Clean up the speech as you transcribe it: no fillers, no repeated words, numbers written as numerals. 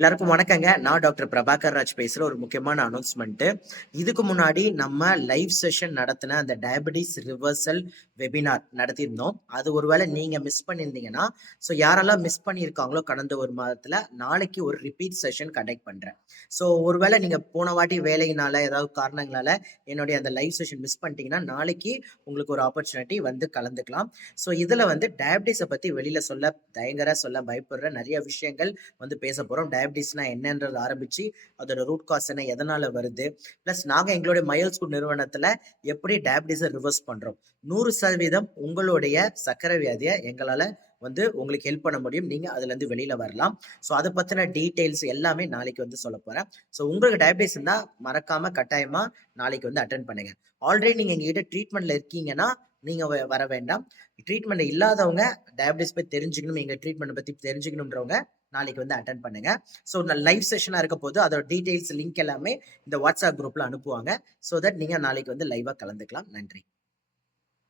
எல்லாருக்கும் வணக்கங்க. நான் டாக்டர் பிரபாகர் ராஜ் பேசுறேன். ஒரு முக்கியமான அனௌன்ஸ்மெண்ட். இதுக்கு முன்னாடி நம்ம லைவ் செஷன் நடத்தின அந்த டயபெட்டிஸ் ரிவர்சல் வெபினார் நடத்தியிருந்தோம். அது ஒருவேளை நீங்க மிஸ் பண்ணியிருந்தீங்கன்னா, ஸோ யாரெல்லாம் மிஸ் பண்ணியிருக்காங்களோ கடந்த ஒரு மாதத்துல, நாளைக்கு ஒரு ரிப்பீட் செஷன் கண்டக்ட் பண்றேன். ஸோ ஒருவேளை நீங்க போன வாட்டி வேலையினால, ஏதாவது காரணங்களால என்னுடைய அந்த லைவ் செஷன் மிஸ் பண்ணிட்டீங்கன்னா, நாளைக்கு உங்களுக்கு ஒரு ஆப்பர்ச்சுனிட்டி வந்து கலந்துக்கலாம். ஸோ இதுல வந்து டயபெட்டிஸ பத்தி வெளியில சொல்ல சொல்ல பயப்படுற நெறைய விஷயங்கள் வந்து பேச போறோம். டயபிட்டிஸ்னா என்னன்றது ஆரம்பிச்சு, அதோட ரூட் காஸ் என்ன? எதனால வருது? பிளஸ் நாங்க எங்களுடைய மைல்ஸ் குட் நிறுவனத்துல எப்படி டயபிட்டிஸ ரிவர்ஸ் பண்றோம்? 100% உங்களுடைய சர்க்கரை வியாதிய எங்களால வந்து உங்களுக்கு ஹெல்ப் பண்ண முடியும். நீங்க அதுலருந்து வெளியில வரலாம். ஸோ அத பத்தின டீட்டெயில்ஸ் எல்லாமே நாளைக்கு வந்து சொல்லப் போறேன். ஸோ உங்களுக்கு டயபிட்டிஸ் இருந்தா மறக்காம கட்டாயமா நாளைக்கு வந்து அட்டெண்ட் பண்ணுங்க. ஆல்ரெடி நீங்க எங்ககிட்ட ட்ரீட்மெண்ட்ல இருக்கீங்கன்னா, நீங்க வர வேண்டாம். ட்ரீட்மெண்ட்ல இல்லாதவங்க டயபிட்டிஸ் பத்தி தெரிஞ்சுக்கணும், எங்க ட்ரீட்மெண்ட் பத்தி தெரிஞ்சுக்கணும்ன்றவங்க நாளைக்கு வந்து அட்டெண்ட் பண்ணுங்க. ஸோ லைவ் செஷனா இருக்க போது அதோட டீடைல்ஸ் லிங்க் எல்லாமே இந்த வாட்ஸ்அப் குரூப்ல அனுப்புவாங்க. ஸோ தட் நீங்க நாளைக்கு வந்து லைவா கலந்துக்கலாம். நன்றி.